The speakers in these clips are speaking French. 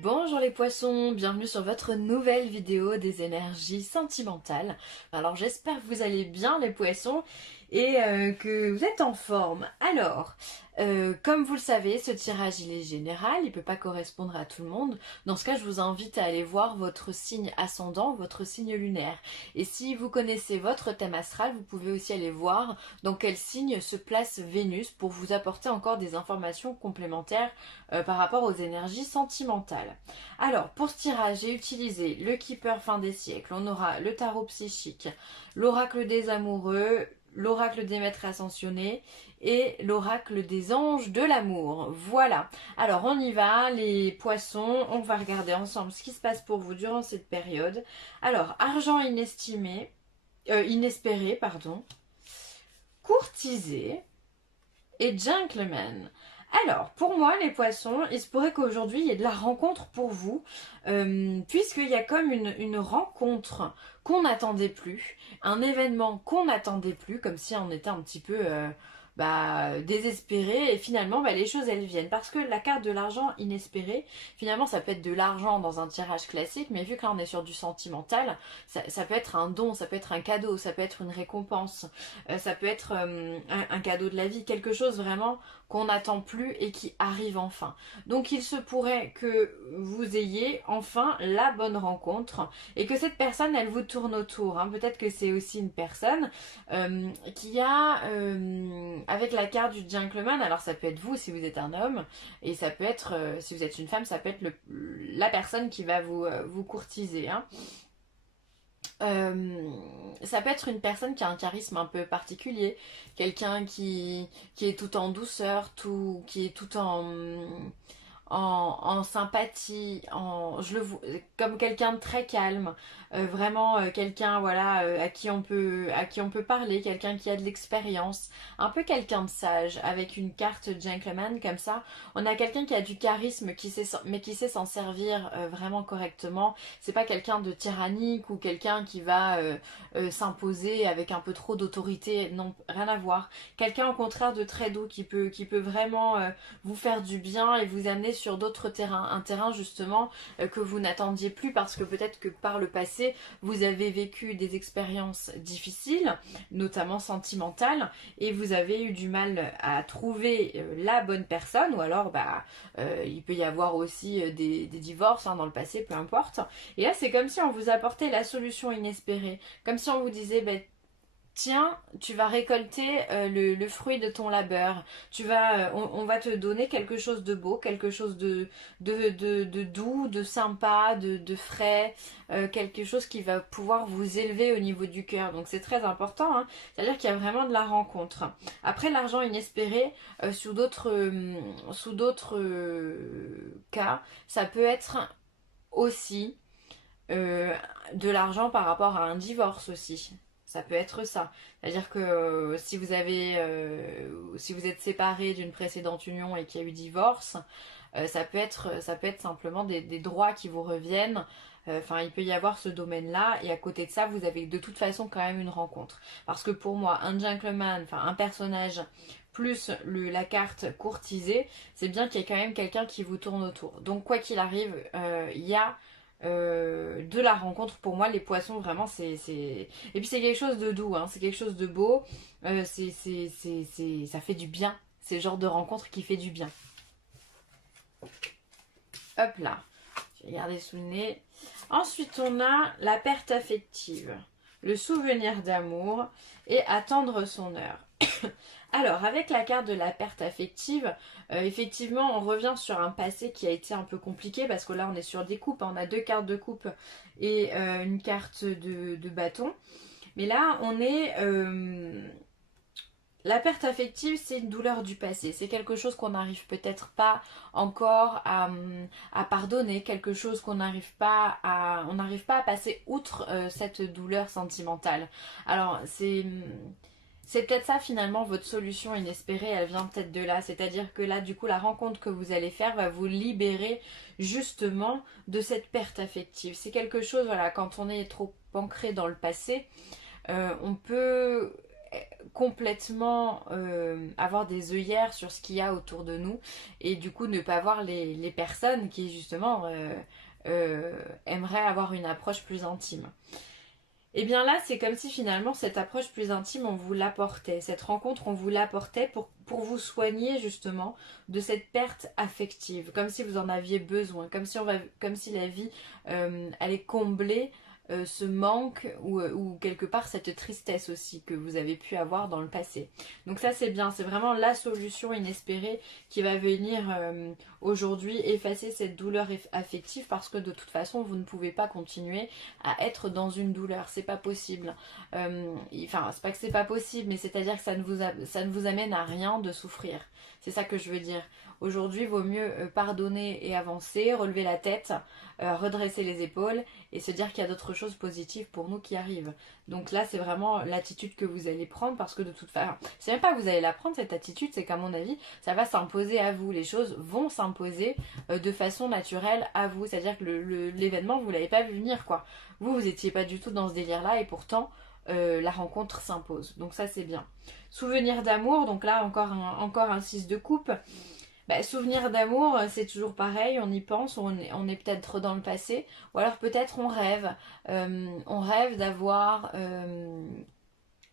Bonjour les poissons, bienvenue sur votre nouvelle vidéo des énergies sentimentales. Alors j'espère que vous allez bien les poissons et que vous êtes en forme. Alors, comme vous le savez, ce tirage il est général, il ne peut pas correspondre à tout le monde. Dans ce cas, je vous invite à aller voir votre signe ascendant, votre signe lunaire. Et si vous connaissez votre thème astral, vous pouvez aussi aller voir dans quel signe se place Vénus pour vous apporter encore des informations complémentaires par rapport aux énergies sentimentales. Alors, pour ce tirage, j'ai utilisé le Keeper fin des siècles. On aura le tarot psychique, l'oracle des amoureux, l'oracle des maîtres ascensionnés et l'oracle des anges de l'amour. Voilà. Alors, on y va, les poissons. On va regarder ensemble ce qui se passe pour vous durant cette période. Alors, argent inespéré, pardon. Courtisé et gentleman. Alors, pour moi, les poissons, il se pourrait qu'aujourd'hui, il y ait de la rencontre pour vous, puisqu'il y a comme une rencontre qu'on n'attendait plus, un événement qu'on n'attendait plus, comme si on était un petit peu désespéré, et finalement, les choses, elles viennent. Parce que la carte de l'argent inespéré, finalement, ça peut être de l'argent dans un tirage classique, mais vu que là, on est sur du sentimental, ça peut être un don, ça peut être un cadeau, ça peut être une récompense, ça peut être un cadeau de la vie, quelque chose vraiment qu'on n'attend plus et qui arrive enfin. Donc il se pourrait que vous ayez enfin la bonne rencontre et que cette personne, elle vous tourne autour, hein. Peut-être que c'est aussi une personne qui a, avec la carte du gentleman, alors ça peut être vous si vous êtes un homme, et ça peut être, si vous êtes une femme, ça peut être la personne qui va vous courtiser, hein. Euh, Ça peut être une personne qui a un charisme un peu particulier, quelqu'un qui est tout en douceur, qui est tout en sympathie, je le vois comme quelqu'un de très calme, vraiment quelqu'un voilà à qui on peut parler, quelqu'un qui a de l'expérience, un peu quelqu'un de sage avec une carte gentleman comme ça. On a quelqu'un qui a du charisme, mais qui sait s'en servir vraiment correctement. C'est pas quelqu'un de tyrannique ou quelqu'un qui va s'imposer avec un peu trop d'autorité. Non, rien à voir. Quelqu'un au contraire de très doux qui peut vraiment vous faire du bien et vous amener sur d'autres terrains. Un terrain justement que vous n'attendiez plus parce que peut-être que par le passé, vous avez vécu des expériences difficiles, notamment sentimentales, et vous avez eu du mal à trouver la bonne personne, ou alors il peut y avoir aussi des divorces hein, dans le passé, peu importe. Et là, c'est comme si on vous apportait la solution inespérée, comme si on vous disait, tiens, tu vas récolter le fruit de ton labeur. On va te donner quelque chose de beau, quelque chose de doux, de sympa, de frais, quelque chose qui va pouvoir vous élever au niveau du cœur. Donc c'est très important, hein. C'est-à-dire qu'il y a vraiment de la rencontre. Après, l'argent inespéré, sous d'autres cas, ça peut être aussi euh, de l'argent par rapport à un divorce aussi. Ça peut être ça. C'est-à-dire que si vous êtes séparé d'une précédente union et qu'il y a eu divorce, ça peut être simplement des droits qui vous reviennent. Enfin, il peut y avoir ce domaine-là. Et à côté de ça, vous avez de toute façon quand même une rencontre. Parce que pour moi, un gentleman, enfin un personnage plus la carte courtisée, c'est bien qu'il y ait quand même quelqu'un qui vous tourne autour. Donc quoi qu'il arrive, il y a de la rencontre pour moi les poissons vraiment et puis c'est quelque chose de doux hein, c'est quelque chose de beau, ça fait du bien, c'est le genre de rencontre qui fait du bien. Hop là, je vais garder sous le nez. Ensuite on a la perte affective, le souvenir d'amour et attendre son heure. Alors, avec la carte de la perte affective, effectivement, on revient sur un passé qui a été un peu compliqué parce que là, on est sur des coupes, hein. On a deux cartes de coupe et une carte de bâton. Mais là, on est... la perte affective, c'est une douleur du passé. C'est quelque chose qu'on n'arrive peut-être pas encore à pardonner, quelque chose on n'arrive pas à passer outre cette douleur sentimentale. Alors, c'est peut-être ça finalement votre solution inespérée, elle vient peut-être de là. C'est-à-dire que là, du coup, la rencontre que vous allez faire va vous libérer justement de cette perte affective. C'est quelque chose, voilà, quand on est trop ancré dans le passé, on peut complètement avoir des œillères sur ce qu'il y a autour de nous et du coup ne pas voir les personnes qui justement aimeraient avoir une approche plus intime. Et bien là, c'est comme si finalement cette approche plus intime, on vous l'apportait. Cette rencontre, on vous l'apportait pour vous soigner justement de cette perte affective, comme si vous en aviez besoin, comme si la vie allait combler ce manque ou quelque part cette tristesse aussi que vous avez pu avoir dans le passé. Donc ça c'est bien, c'est vraiment la solution inespérée qui va venir aujourd'hui effacer cette douleur affective parce que de toute façon vous ne pouvez pas continuer à être dans une douleur, c'est pas possible. Enfin, c'est pas que c'est pas possible, mais c'est-à-dire que ça ne vous amène à rien de souffrir. C'est ça que je veux dire. Aujourd'hui, il vaut mieux pardonner et avancer, relever la tête, redresser les épaules et se dire qu'il y a d'autres choses positives pour nous qui arrivent. Donc là, c'est vraiment l'attitude que vous allez prendre parce que de toute façon, c'est même pas que vous allez la prendre cette attitude, c'est qu'à mon avis, ça va s'imposer à vous. Les choses vont s'imposer de façon naturelle à vous. C'est-à-dire que l'événement, vous l'avez pas vu venir quoi. Vous étiez pas du tout dans ce délire-là et pourtant la rencontre s'impose. Donc ça c'est bien. Souvenir d'amour, donc là encore un 6 de coupe. Bah, souvenir d'amour, c'est toujours pareil, on y pense, on est peut-être dans le passé, ou alors peut-être on rêve d'avoir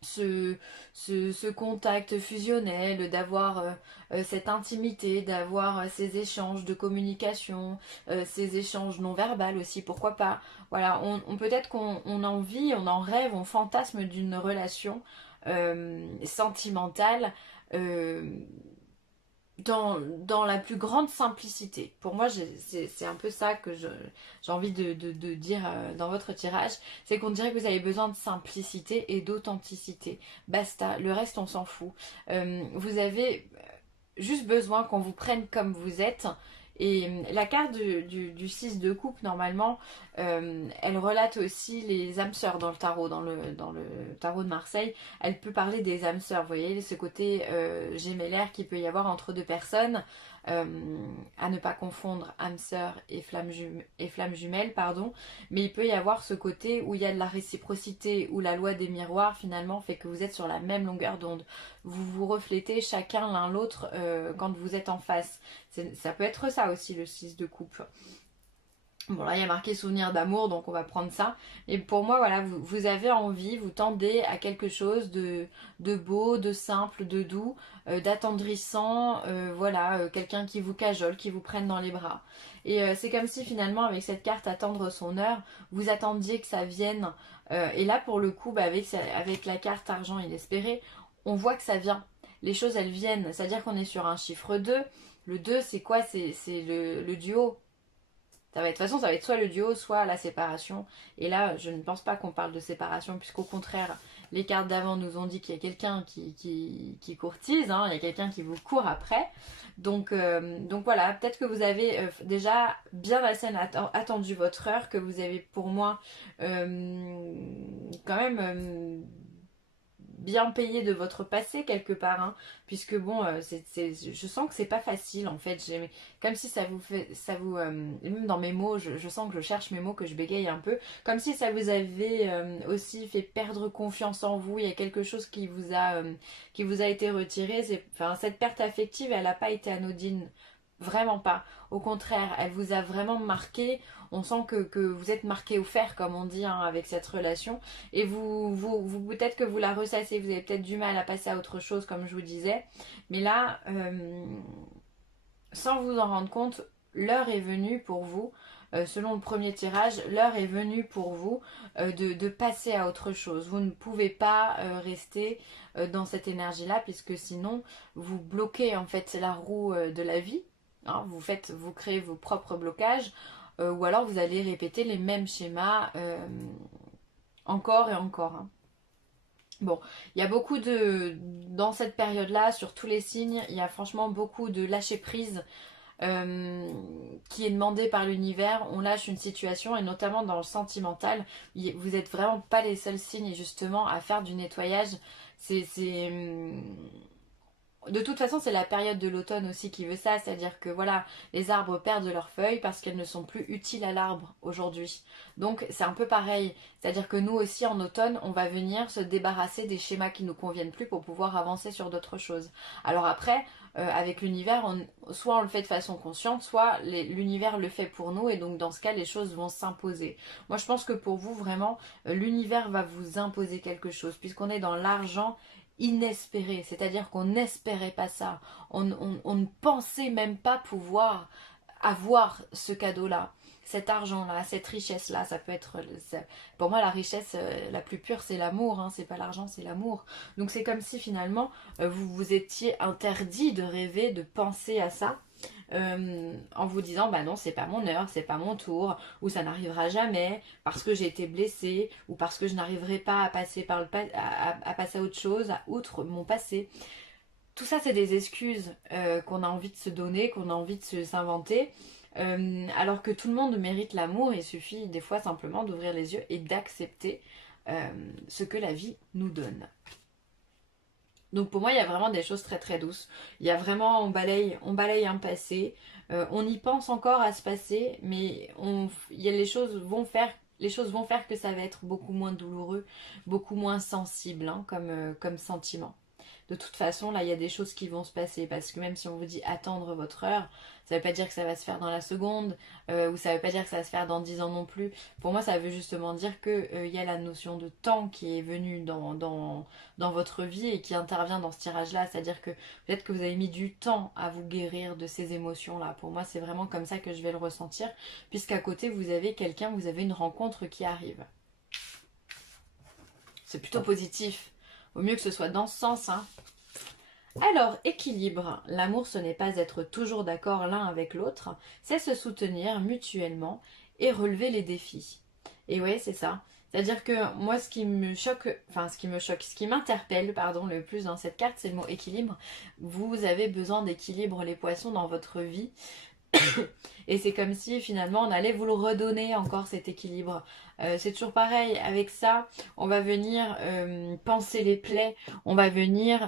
ce, ce contact fusionnel, d'avoir cette intimité, d'avoir ces échanges de communication, ces échanges non verbaux aussi, pourquoi pas. Voilà, peut-être qu'on a envie, on en rêve, on fantasme d'une relation sentimentale. euh, dans la plus grande simplicité. Pour moi, c'est un peu ça que j'ai envie de dire dans votre tirage. C'est qu'on dirait que vous avez besoin de simplicité et d'authenticité. Basta, le reste on s'en fout. Vous avez juste besoin qu'on vous prenne comme vous êtes. Et la carte du 6 de coupe, normalement, elle relate aussi les âmes sœurs dans le tarot, dans le tarot de Marseille. Elle peut parler des âmes sœurs, vous voyez, ce côté gémellaire qu'il peut y avoir entre deux personnes, euh, à ne pas confondre âme sœur et flamme jumelle, pardon. Mais il peut y avoir ce côté où il y a de la réciprocité, où la loi des miroirs finalement fait que vous êtes sur la même longueur d'onde. Vous vous reflétez chacun l'un l'autre quand vous êtes en face. Ça peut être ça aussi le 6 de coupe. Bon là il y a marqué souvenir d'amour donc on va prendre ça. Et pour moi voilà vous avez envie, vous tendez à quelque chose de beau, de simple, de doux, d'attendrissant, voilà, quelqu'un qui vous cajole, qui vous prenne dans les bras. Et c'est comme si finalement avec cette carte attendre son heure, vous attendiez que ça vienne. Et là pour le coup bah, avec la carte argent inespéré, on voit que ça vient. Les choses elles viennent, c'est-à-dire qu'on est sur un chiffre 2. Le 2 c'est quoi? C'est le duo. De toute façon, ça va être soit le duo, soit la séparation. Et là, je ne pense pas qu'on parle de séparation, puisqu'au contraire, les cartes d'avant nous ont dit qu'il y a quelqu'un qui courtise, hein, il y a quelqu'un qui vous court après. Donc voilà, peut-être que vous avez déjà bien assez attendu votre heure, que vous avez pour moi quand même bien payé de votre passé quelque part, hein, puisque bon, je sens que c'est pas facile en fait. Comme si ça vous fait, même dans mes mots, je sens que je cherche mes mots, que je bégaye un peu, comme si ça vous avait aussi fait perdre confiance en vous. Il y a quelque chose qui vous a été retiré. Enfin, cette perte affective, elle n'a pas été anodine. Vraiment pas. Au contraire, elle vous a vraiment marqué. On sent que vous êtes marqué au fer, comme on dit, hein, avec cette relation. Et peut-être que vous la ressassez. Vous avez peut-être du mal à passer à autre chose, comme je vous disais. Mais là, sans vous en rendre compte, l'heure est venue pour vous. Selon le premier tirage, l'heure est venue pour vous de passer à autre chose. Vous ne pouvez pas rester dans cette énergie-là, puisque sinon, vous bloquez en fait la roue de la vie. Hein, vous créez vos propres blocages, ou alors vous allez répéter les mêmes schémas encore et encore. Hein. Bon, il y a beaucoup dans cette période-là, sur tous les signes, il y a franchement beaucoup de lâcher prise qui est demandé par l'univers. On lâche une situation et notamment dans le sentimental, vous n'êtes vraiment pas les seuls signes justement à faire du nettoyage. C'est de toute façon, c'est la période de l'automne aussi qui veut ça, c'est-à-dire que voilà, les arbres perdent leurs feuilles parce qu'elles ne sont plus utiles à l'arbre aujourd'hui. Donc c'est un peu pareil, c'est-à-dire que nous aussi en automne, on va venir se débarrasser des schémas qui nous conviennent plus pour pouvoir avancer sur d'autres choses. Alors après, avec l'univers, soit on le fait de façon consciente, soit l'univers le fait pour nous et donc dans ce cas, les choses vont s'imposer. Moi, je pense que pour vous, vraiment, l'univers va vous imposer quelque chose puisqu'on est dans l'argent inespéré, c'est-à-dire qu'on n'espérait pas ça, on ne pensait même pas pouvoir avoir ce cadeau-là, cet argent-là, cette richesse-là, ça peut être, pour moi la richesse la plus pure c'est l'amour, hein, c'est pas l'argent, c'est l'amour. Donc c'est comme si finalement vous vous étiez interdit de rêver, de penser à ça, en vous disant bah non c'est pas mon heure, c'est pas mon tour, ou ça n'arrivera jamais parce que j'ai été blessée ou parce que je n'arriverai pas à passer par à passer à autre chose, à outre mon passé. Tout ça c'est des excuses qu'on a envie de se donner, qu'on a envie de s'inventer. Alors que tout le monde mérite l'amour, il suffit des fois simplement d'ouvrir les yeux et d'accepter ce que la vie nous donne. Donc pour moi, il y a vraiment des choses très très douces. Il y a vraiment, on balaye un passé, on y pense encore à ce passé, mais il y a, les choses vont faire que ça va être beaucoup moins douloureux, beaucoup moins sensible hein, comme sentiment. De toute façon, là, il y a des choses qui vont se passer parce que même si on vous dit attendre votre heure, ça ne veut pas dire que ça va se faire dans la seconde ou ça ne veut pas dire que ça va se faire dans 10 ans non plus. Pour moi, ça veut justement dire qu'il y a la notion de temps qui est venue dans votre vie et qui intervient dans ce tirage-là. C'est-à-dire que peut-être que vous avez mis du temps à vous guérir de ces émotions-là. Pour moi, c'est vraiment comme ça que je vais le ressentir, puisqu'à côté, vous avez quelqu'un, vous avez une rencontre qui arrive. C'est plutôt positif. Au mieux que ce soit dans ce sens, hein. Alors, équilibre. L'amour, ce n'est pas être toujours d'accord l'un avec l'autre, c'est se soutenir mutuellement et relever les défis. Et ouais, c'est ça. C'est-à-dire que moi, ce qui m'interpelle, pardon, le plus dans cette carte, c'est le mot équilibre. Vous avez besoin d'équilibre, les poissons, dans votre vie. Et c'est comme si finalement on allait vous le redonner encore cet équilibre. C'est toujours pareil avec ça. On va venir panser les plaies. On va venir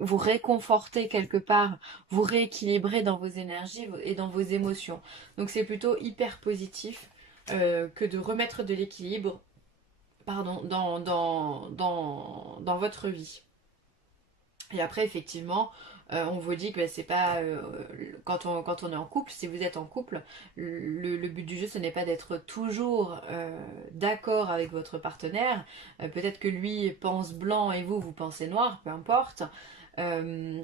vous réconforter quelque part, vous rééquilibrer dans vos énergies et dans vos émotions. Donc c'est plutôt hyper positif que de remettre de l'équilibre, pardon, dans votre vie. Et après, effectivement, on vous dit que bah, c'est pas quand on est en couple, si vous êtes en couple, le but du jeu ce n'est pas d'être toujours d'accord avec votre partenaire. Peut-être que lui pense blanc et vous pensez noir, peu importe. Euh,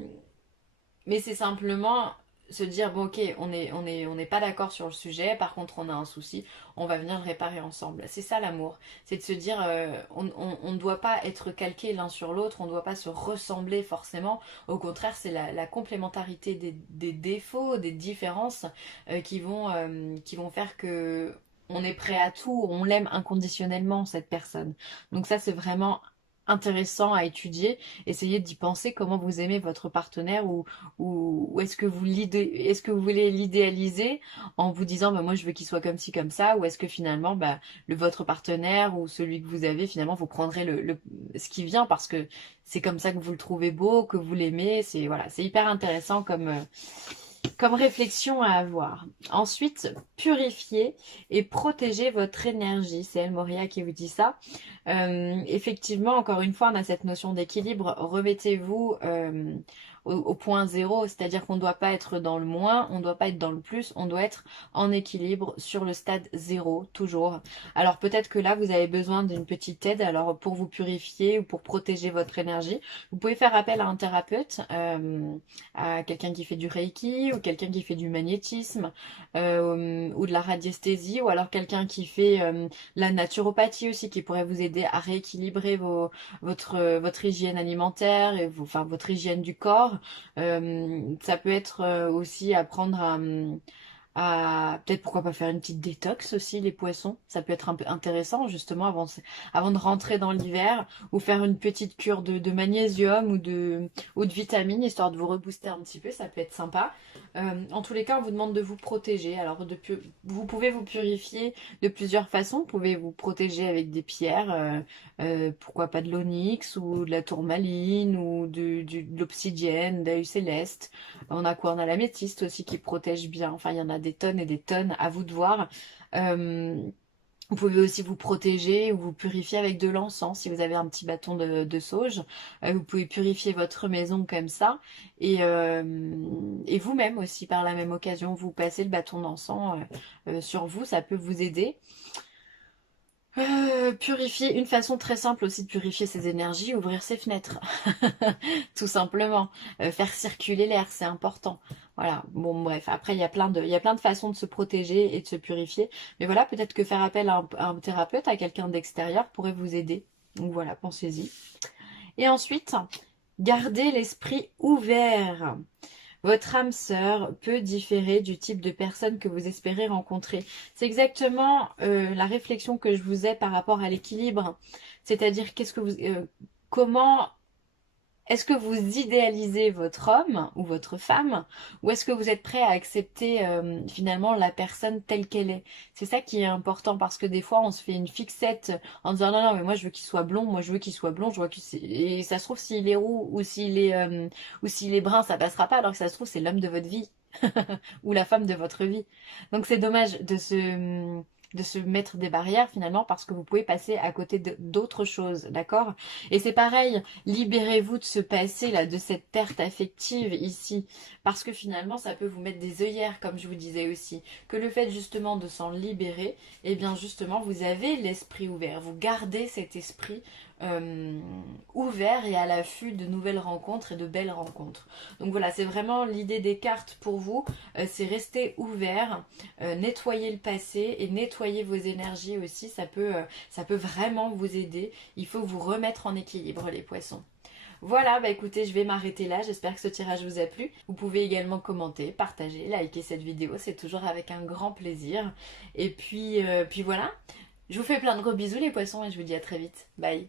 mais c'est simplement se dire bon ok on n'est pas d'accord sur le sujet, par contre on a un souci, on va venir le réparer ensemble. C'est ça l'amour, c'est de se dire on ne doit pas être calqué l'un sur l'autre, on ne doit pas se ressembler forcément. Au contraire c'est la complémentarité des défauts, des différences qui vont faire que on est prêt à tout, on l'aime inconditionnellement cette personne. Donc ça c'est vraiment intéressant à étudier. Essayez d'y penser comment vous aimez votre partenaire ou est-ce que vous voulez l'idéaliser en vous disant bah, moi je veux qu'il soit comme ci comme ça, ou est-ce que finalement bah, votre partenaire ou celui que vous avez finalement vous prendrez ce qui vient parce que c'est comme ça que vous le trouvez beau, que vous l'aimez. C'est voilà, c'est hyper intéressant comme réflexion à avoir. Ensuite, purifier et protéger votre énergie. C'est El Moria qui vous dit ça. Effectivement, encore une fois, on a cette notion d'équilibre. Remettez-vous au point zéro, c'est-à-dire qu'on ne doit pas être dans le moins, on ne doit pas être dans le plus, on doit être en équilibre sur le stade zéro, toujours. Alors peut-être que là, vous avez besoin d'une petite aide, alors pour vous purifier ou pour protéger votre énergie, vous pouvez faire appel à un thérapeute, à quelqu'un qui fait du Reiki, ou quelqu'un qui fait du magnétisme, ou de la radiesthésie, ou alors quelqu'un qui fait la naturopathie aussi, qui pourrait vous aider à rééquilibrer votre hygiène alimentaire et enfin, votre hygiène du corps. Ça peut être aussi apprendre peut-être pourquoi pas faire une petite détox aussi, les poissons. Ça peut être un peu intéressant justement avant de rentrer dans l'hiver, ou faire une petite cure de magnésium ou de vitamines, histoire de vous rebooster un petit peu, ça peut être sympa. En tous les cas, on vous demande de vous protéger. Alors vous pouvez vous purifier de plusieurs façons. Vous pouvez vous protéger avec des pierres, pourquoi pas de l'onyx ou de la tourmaline ou de l'obsidienne, d'œil céleste. On a quoi? On a l'améthyste aussi qui protège bien. Enfin, il y en a des tonnes et des tonnes, à vous de voir. Euh, Vous pouvez aussi vous protéger ou vous purifier avec de l'encens. Si vous avez un petit bâton de sauge, vous pouvez purifier votre maison comme ça. Et vous-même aussi, par la même occasion, vous passez le bâton d'encens sur vous. Ça peut vous aider. Purifier, une façon très simple aussi de purifier ses énergies, ouvrir ses fenêtres. Tout simplement. Faire circuler l'air, c'est important. Voilà. Bon, bref. Après, il y a plein de façons de se protéger et de se purifier. Mais voilà, peut-être que faire appel à un thérapeute, à quelqu'un d'extérieur pourrait vous aider. Donc voilà, pensez-y. Et ensuite, gardez l'esprit ouvert. Votre âme sœur peut différer du type de personne que vous espérez rencontrer. C'est exactement la réflexion que je vous ai par rapport à l'équilibre. C'est-à-dire, comment est-ce que vous idéalisez votre homme ou votre femme, ou est-ce que vous êtes prêt à accepter finalement la personne telle qu'elle est? C'est ça qui est important, parce que des fois on se fait une fixette en disant non non mais moi je veux qu'il soit blond, moi je veux qu'il soit blond, je vois et ça se trouve s'il est roux ou s'il est brun ça passera pas, alors que ça se trouve c'est l'homme de votre vie ou la femme de votre vie. Donc c'est dommage de se mettre des barrières finalement, parce que vous pouvez passer à côté d'autres choses, d'accord? Et c'est pareil, libérez-vous de ce passé là, de cette perte affective ici, parce que finalement ça peut vous mettre des œillères, comme je vous disais aussi, que le fait justement de s'en libérer, eh bien justement vous avez l'esprit ouvert, vous gardez cet esprit euh, ouvert et à l'affût de nouvelles rencontres et de belles rencontres. Donc voilà, c'est vraiment l'idée des cartes pour vous, c'est rester ouvert, nettoyer le passé et nettoyer vos énergies aussi, ça peut vraiment vous aider. Il faut vous remettre en équilibre, les poissons. Voilà, bah écoutez, je vais m'arrêter là. J'espère que ce tirage vous a plu. Vous pouvez également commenter, partager, liker cette vidéo. C'est toujours avec un grand plaisir. Et puis voilà. Je vous fais plein de gros bisous, les poissons, et je vous dis à très vite. Bye.